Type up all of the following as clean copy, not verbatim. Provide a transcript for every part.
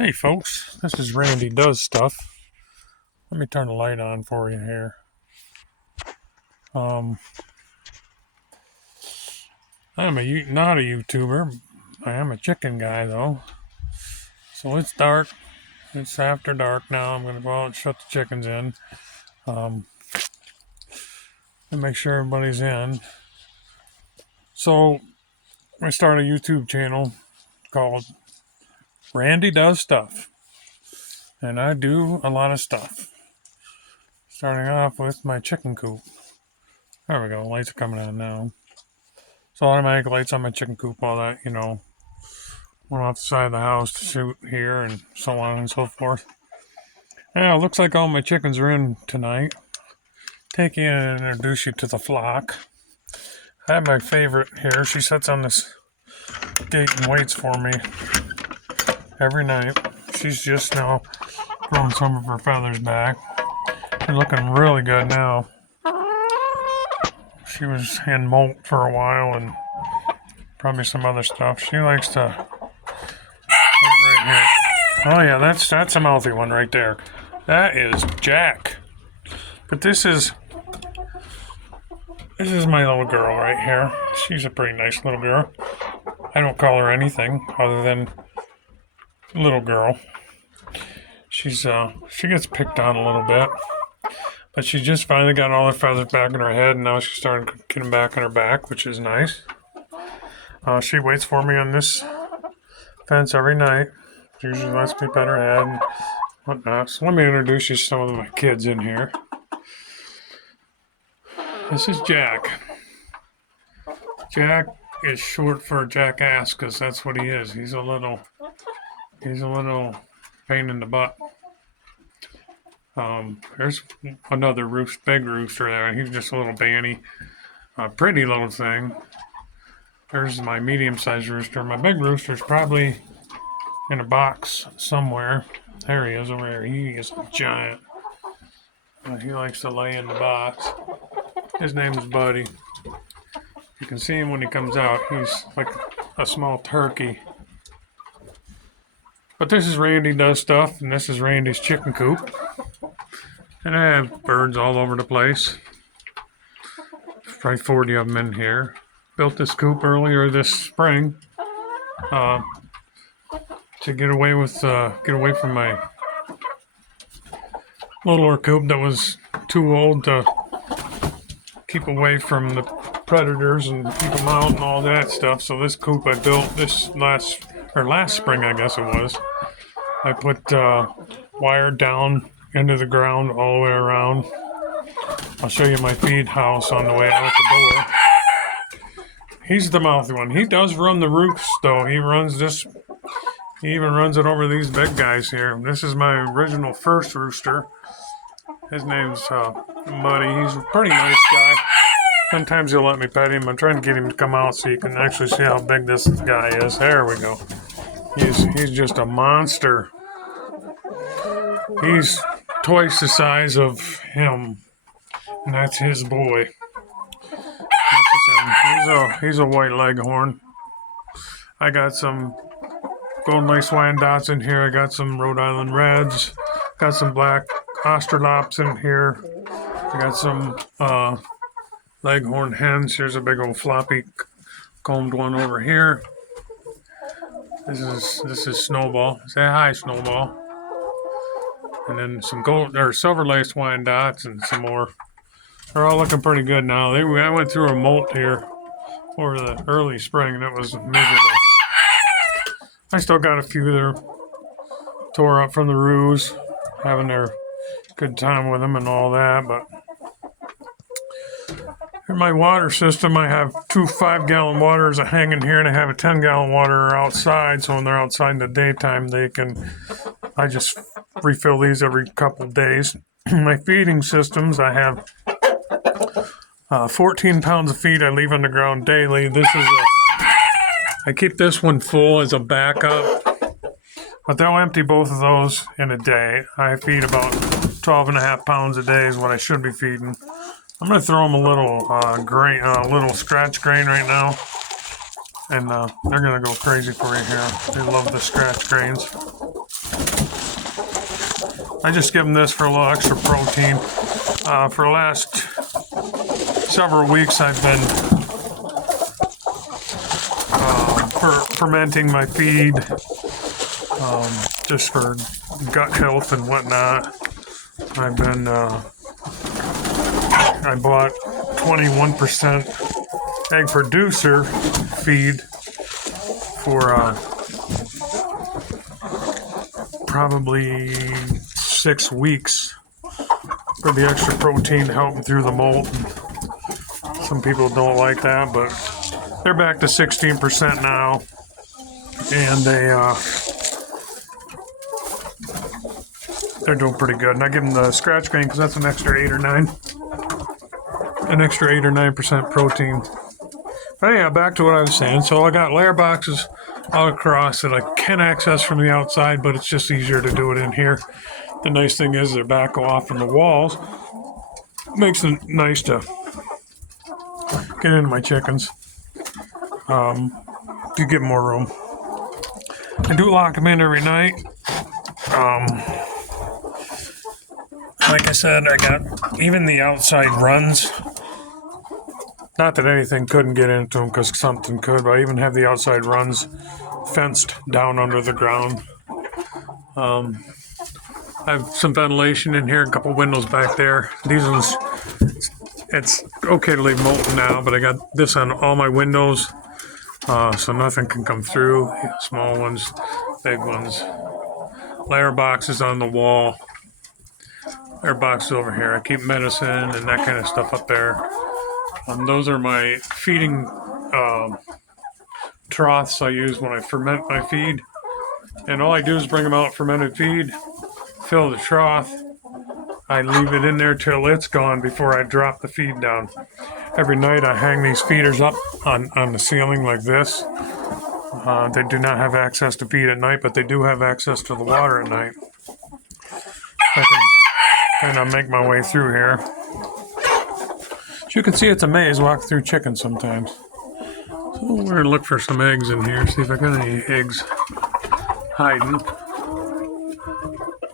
Hey folks, this is Randy Does Stuff. Let me turn the light on for you here. Um, not a YouTuber. I am a chicken guy though. So it's dark. It's after dark now. I'm gonna go out and shut the chickens in. Um, and make sure everybody's in. So I started a YouTube channel called Randy Does Stuff, and I do a lot of stuff. Starting off with my chicken coop. There we go. Lights are coming on now. So automatic lights on my chicken coop, all that, went off the side of the house to shoot here and so on and so forth. Yeah, it looks like all my chickens are in tonight. Take you and introduce you to the flock. I have my favorite here. She sits on this gate and waits for me every night. She's just now growing some of her feathers back. She's looking really good now. She was in molt for a while and probably some other stuff. She likes to right here. Oh yeah, that's a mouthy one right there. That is Jack. But this is my little girl right here. She's a pretty nice little girl. I don't call her anything other than little girl. She gets picked on a little bit. But she just finally got all her feathers back in her head, and now she's starting to get them back on her back, which is nice. She waits for me on this fence every night. She usually lets me pet her head and whatnot. So let me introduce you to some of my kids in here. This is Jack. Jack is short for jackass because that's what he is. He's a little pain in the butt. There's another big rooster there. He's just a little banty, pretty little thing. There's my medium-sized rooster. My big rooster's probably in a box somewhere. There he is over there. He is a giant. He likes to lay in the box. His name is Buddy. You can see him when he comes out. He's like a small turkey. But this is Randy Does Stuff, and this is Randy's chicken coop. And I have birds all over the place. Probably 40 of them in here. Built this coop earlier this spring to get away from my littler coop that was too old to keep away from the predators and keep them out and all that stuff. So this coop I built this last spring, I guess it was. I put wire down into the ground all the way around. I'll show you my feed house on the way out the door. He's the mouthy one. He does run the roost though. He even runs it over these big guys here. This is my original first rooster. His name's Buddy. He's a pretty nice guy. Sometimes he'll let me pet him. I'm trying to get him to come out so you can actually see how big this guy is. There we go. He's just a monster. He's twice the size of him, and that's his boy. He's a white leghorn. I got some golden lace Wyandottes in here. I got some Rhode Island Reds. Got some black Australops in here. I got some leghorn hens. Here's a big old floppy combed one over here. This is Snowball. Say hi, Snowball. And then some silver laced Wyandottes and some more. They're all looking pretty good now. I went through a molt here over the early spring, and it was miserable. I still got a few that are tore up from the roos, having their good time with them and all that. But in my water system, I have 2 5-gallon waters hanging here, and I have a 10-gallon water outside. So when they're outside in the daytime, I just refill these every couple of days. My feeding systems, I have 14 pounds of feed I leave on the ground daily. I keep this one full as a backup, but they'll empty both of those in a day. I feed about 12.5 pounds a day is what I should be feeding. I'm going to throw them a little little scratch grain right now, and they're going to go crazy for you here. They love the scratch grains. I just give them this for a little extra protein. For the last several weeks, I've been fermenting my feed just for gut health and whatnot. I bought 21% egg producer feed for probably 6 weeks for the extra protein helping through the molt. Some people don't like that, but they're back to 16% now, and they're doing pretty good. And I give them the scratch grain because that's an extra 8 or 9% protein. But yeah, back to what I was saying. So I got layer boxes all across that I can access from the outside, but it's just easier to do it in here. The nice thing is they're back off in the walls. Makes it nice to get into my chickens. To get more room. I do lock them in every night. Like I said, I got even the outside runs. Not that anything couldn't get into them because something could, but I even have the outside runs fenced down under the ground. I have some ventilation in here, a couple windows back there. These ones, it's okay to leave molten now, but I got this on all my windows, so nothing can come through. Small ones, big ones. Layer boxes on the wall. Layer boxes over here. I keep medicine and that kind of stuff up there. Those are my feeding troughs I use when I ferment my feed. And all I do is bring them out fermented feed, fill the trough. I leave it in there till it's gone before I drop the feed down. Every night I hang these feeders up on the ceiling like this. They do not have access to feed at night, but they do have access to the water at night. I can kind of make my way through here. As you can see, it's a maze walk through chickens sometimes. So we're going to look for some eggs in here, see if I got any eggs hiding.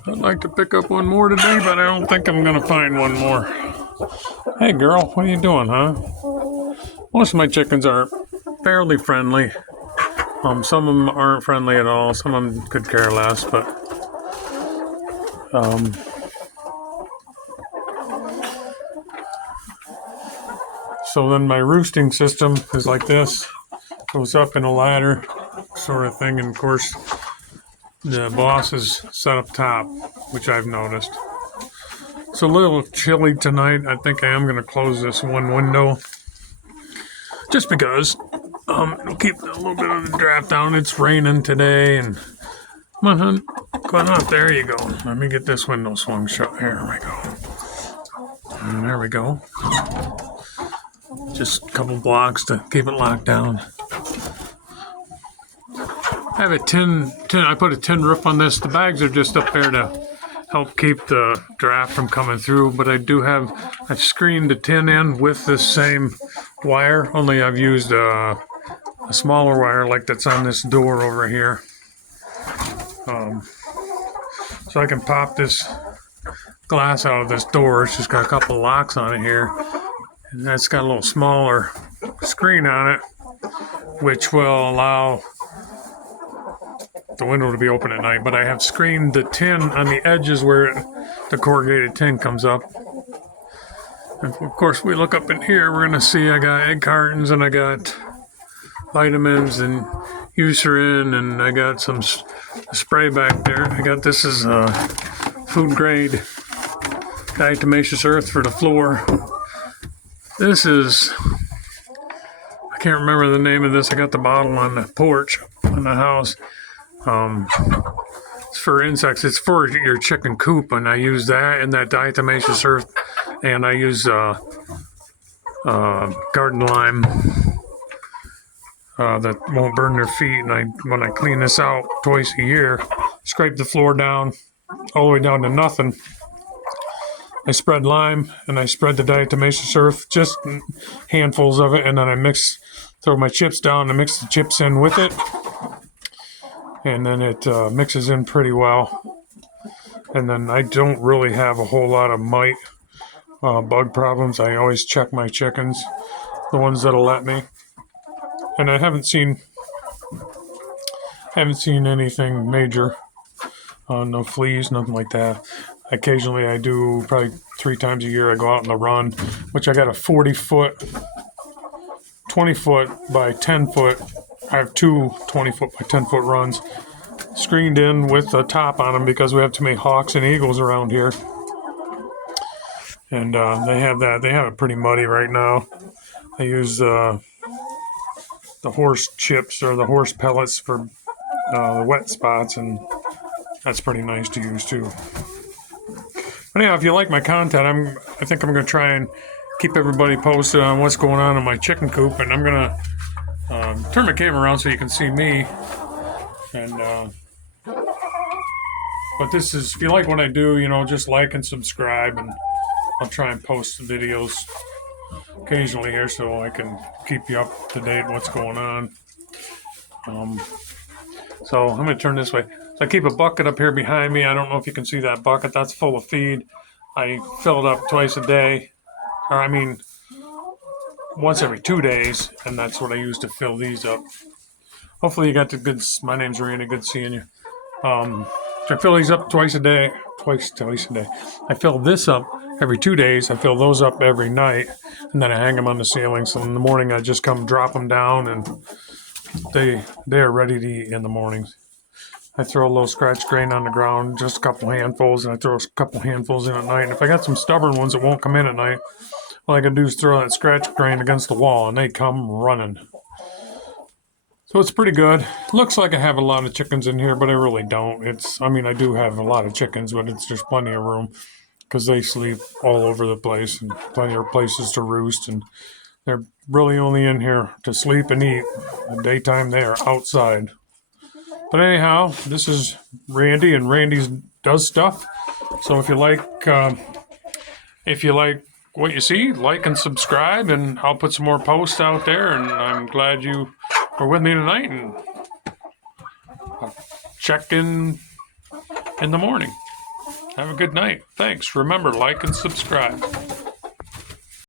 I'd like to pick up one more today, but I don't think I'm going to find one more. Hey girl, what are you doing, huh? Most of my chickens are fairly friendly. Some of them aren't friendly at all. Some of them could care less, but so then my roosting system is like this. Goes up in a ladder sort of thing, and of course the boss is set up top, which I've noticed. It's a little chilly tonight. I think I am going to close this one window just because it'll keep a little bit of the draft down. It's raining today, and come on, hun. Come on, there you go. Let me get this window swung shut. Here we go. And there we go. Just a couple blocks to keep it locked down. I have a tin. I put a tin roof on this. The bags are just up there to help keep the draft from coming through, but I've screened the tin in with this same wire, only I've used a smaller wire like that's on this door over here. So I can pop this glass out of this door. It's just got a couple locks on it here. And that's got a little smaller screen on it, which will allow the window to be open at night. But I have screened the tin on the edges where the corrugated tin comes up. And of course, we look up in here, we're going to see I got egg cartons, and I got vitamins and Eucerin, and I got some spray back there. I got this is food grade diatomaceous earth for the floor. This is, I can't remember the name of this. I got the bottle on the porch in the house. It's for insects. It's for your chicken coop, and I use that and that diatomaceous earth, and I use garden lime that won't burn their feet. And when I clean this out twice a year, scrape the floor down all the way down to nothing. I spread lime and I spread the diatomaceous earth, just handfuls of it, and then I throw my chips down and mix the chips in with it, and then it mixes in pretty well. And then I don't really have a whole lot of mite bug problems. I always check my chickens, the ones that'll let me. And I haven't seen anything major. No fleas, nothing like that. Occasionally I do, probably 3 times a year, I go out on the run, which I got a 40-foot, 20-foot by 10-foot. I have 2 20-foot by 10-foot runs screened in with a top on them because we have too many hawks and eagles around here. And they have it pretty muddy right now. I use the horse chips or the horse pellets for the wet spots, and that's pretty nice to use too. But anyhow, if you like my content, I think I'm going to try and keep everybody posted on what's going on in my chicken coop, and I'm going to turn my camera around so you can see me. And but this is, if you like what I do, just like and subscribe, and I'll try and post the videos occasionally here so I can keep you up to date what's going on. So I'm going to turn this way. So I keep a bucket up here behind me. I don't know if you can see that bucket. That's full of feed. I fill it up twice a day. Or I mean, once every 2 days. And that's what I use to fill these up. Hopefully you got the good. My name's Randy. Good seeing you. So I fill these up twice a day. Twice a day. I fill this up every 2 days. I fill those up every night. And then I hang them on the ceiling. So in the morning I just come drop them down, and they are ready to eat in the mornings. I throw a little scratch grain on the ground, just a couple handfuls, and I throw a couple handfuls in at night. And if I got some stubborn ones that won't come in at night, all I can do is throw that scratch grain against the wall, and they come running. So it's pretty good. Looks like I have a lot of chickens in here, but I really don't. I do have a lot of chickens, but there's plenty of room because they sleep all over the place and plenty of places to roost, and they're really only in here to sleep and eat. In the daytime, they are outside. But anyhow, this is Randy, and Randy's does stuff. So if you like what you see, like and subscribe, and I'll put some more posts out there. And I'm glad you are with me tonight, and I'll check in the morning. Have a good night. Thanks. Remember, like and subscribe.